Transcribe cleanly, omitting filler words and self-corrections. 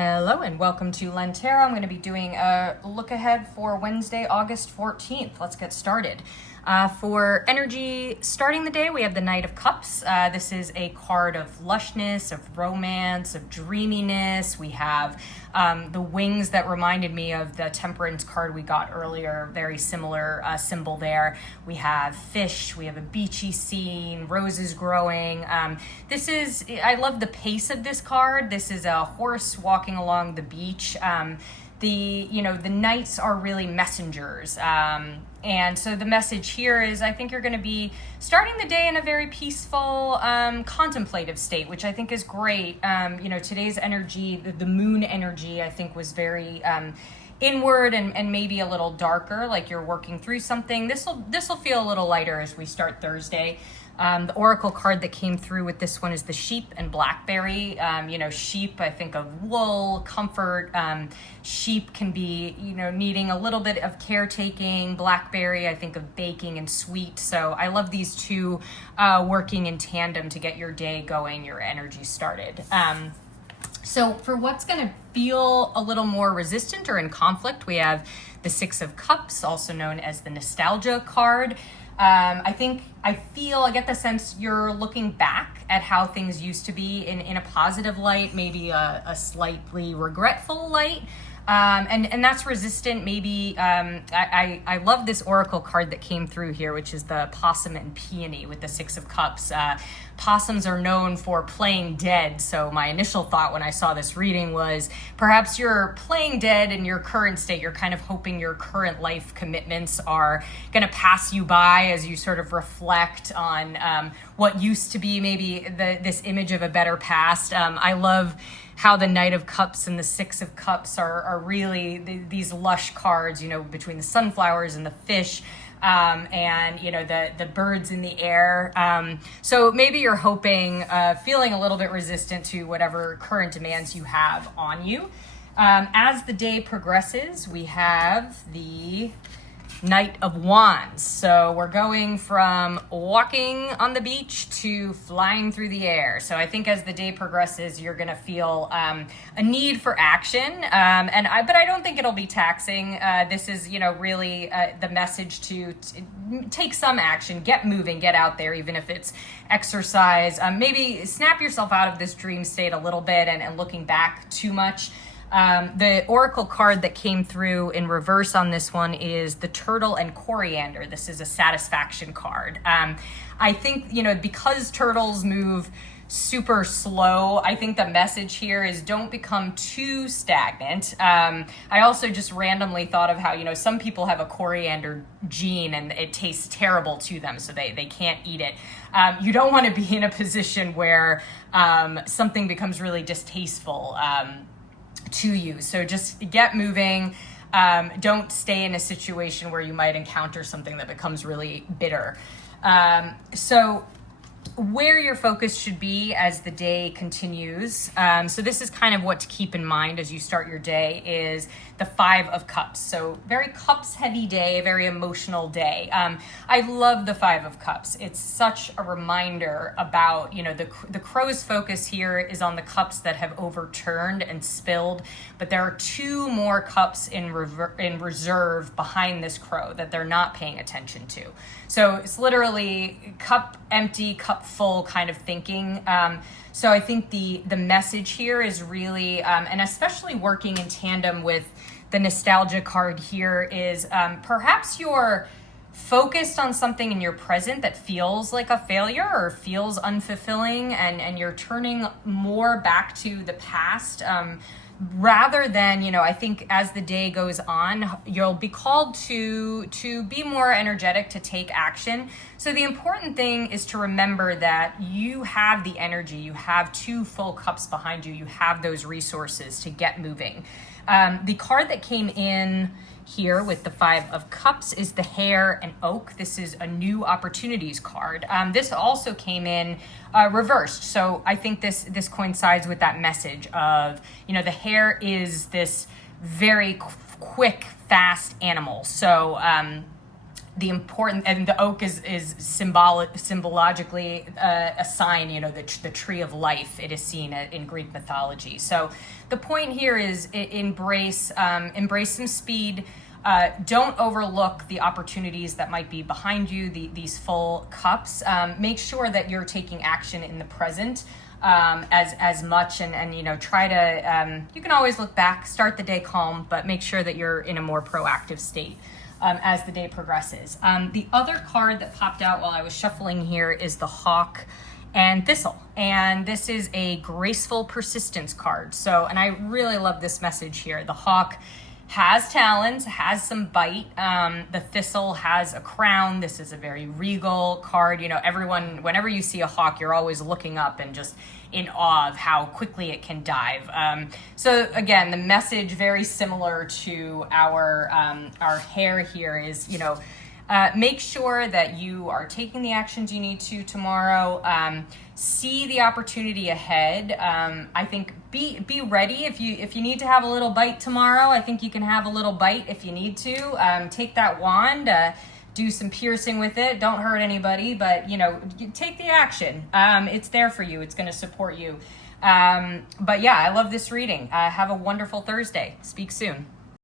Hello and welcome to Lentera. I'm going to be doing a look ahead for Wednesday, August 14th. Let's get started. For energy starting the day, we have the Knight of Cups. This is a card of lushness, of romance, of dreaminess. We have the wings that reminded me of the Temperance card we got earlier, very similar symbol there. We have fish, we have a beachy scene, roses growing. I love the pace of this card. This is a horse walking along the beach. The knights are really messengers. And so the message here is I think you're going to be starting the day in a very peaceful, contemplative state, which I think is great. Today's energy, the moon energy, I think was very inward and maybe a little darker, like you're working through something. This will feel a little lighter as we start Thursday. The oracle card that came through with this one is the sheep and blackberry. Sheep, I think of wool, comfort. Sheep can be, needing a little bit of caretaking. Blackberry, I think of baking and sweet. So I love these two working in tandem to get your day going, your energy started. So for what's going to feel a little more resistant or in conflict, we have the Six of Cups, also known as the Nostalgia card. I get the sense you're looking back at how things used to be in a positive light, maybe a slightly regretful light. And that's resistant. Maybe I love this oracle card that came through here, which is the possum and peony with the Six of Cups. Possums are known for playing dead. So my initial thought when I saw this reading was perhaps you're playing dead in your current state. You're kind of hoping your current life commitments are going to pass you by as you sort of reflect on what used to be maybe this image of a better past. I love how the Knight of Cups and the Six of Cups are really these lush cards, between the sunflowers and the fish, and the birds in the air. So maybe you're hoping, feeling a little bit resistant to whatever current demands you have on you. As the day progresses, we have the Knight of Wands. So we're going from walking on the beach to flying through the air. So I think as the day progresses, you're going to feel a need for action. But I don't think it'll be taxing. This is, really the message to take some action, get moving, get out there, even if it's exercise. Maybe snap yourself out of this dream state a little bit and looking back too much. The oracle card that came through in reverse on this one is the turtle and coriander. This is a satisfaction card. I think, because turtles move super slow, I think the message here is don't become too stagnant. I also just randomly thought of how, some people have a coriander gene and it tastes terrible to them, so they can't eat it. You don't want to be in a position where something becomes really distasteful to you. So just get moving. Don't stay in a situation where you might encounter something that becomes really bitter. So where your focus should be as the day continues. So this is kind of what to keep in mind as you start your day is the Five of Cups. So very cups heavy day, very emotional day. I love the Five of Cups. It's such a reminder about, the crow's focus here is on the cups that have overturned and spilled, but there are two more cups in reserve behind this crow that they're not paying attention to. So it's literally cup empty, cup full kind of thinking. So I think the message here is really, and especially working in tandem with the nostalgia card here is perhaps you're focused on something in your present that feels like a failure or feels unfulfilling, and you're turning more back to the past. Rather than, I think as the day goes on, you'll be called to be more energetic, to take action. So the important thing is to remember that you have the energy, you have two full cups behind you, you have those resources to get moving. The card that came in here with the Five of Cups is the Hare and Oak. This is a new opportunities card. This also came in reversed. So I think this coincides with that message of, the hare is this very quick, fast animal. So the important, and the oak is symbologically a sign, the tree of life. It is seen in Greek mythology. So the point here is embrace some speed. Don't overlook the opportunities that might be behind you, these full cups. Make sure that you're taking action in the present as much, and try to, you can always look back, start the day calm, but make sure that you're in a more proactive state as the day progresses. The other card that popped out while I was shuffling here is the Hawk and Thistle. And this is a graceful persistence card. So, and I really love this message here. The Hawk has talons, has some bite. The Thistle has a crown. This is a very regal card. Everyone, whenever you see a hawk, you're always looking up and just in awe of how quickly it can dive. So again, the message very similar to our hare here is, make sure that you are taking the actions you need to tomorrow. See the opportunity ahead. I think be ready if you need to have a little bite tomorrow. I think you can have a little bite if you need to. Take that wand, do some piercing with it. Don't hurt anybody, but you take the action. It's there for you. It's going to support you. But yeah, I love this reading. Have a wonderful Thursday. Speak soon.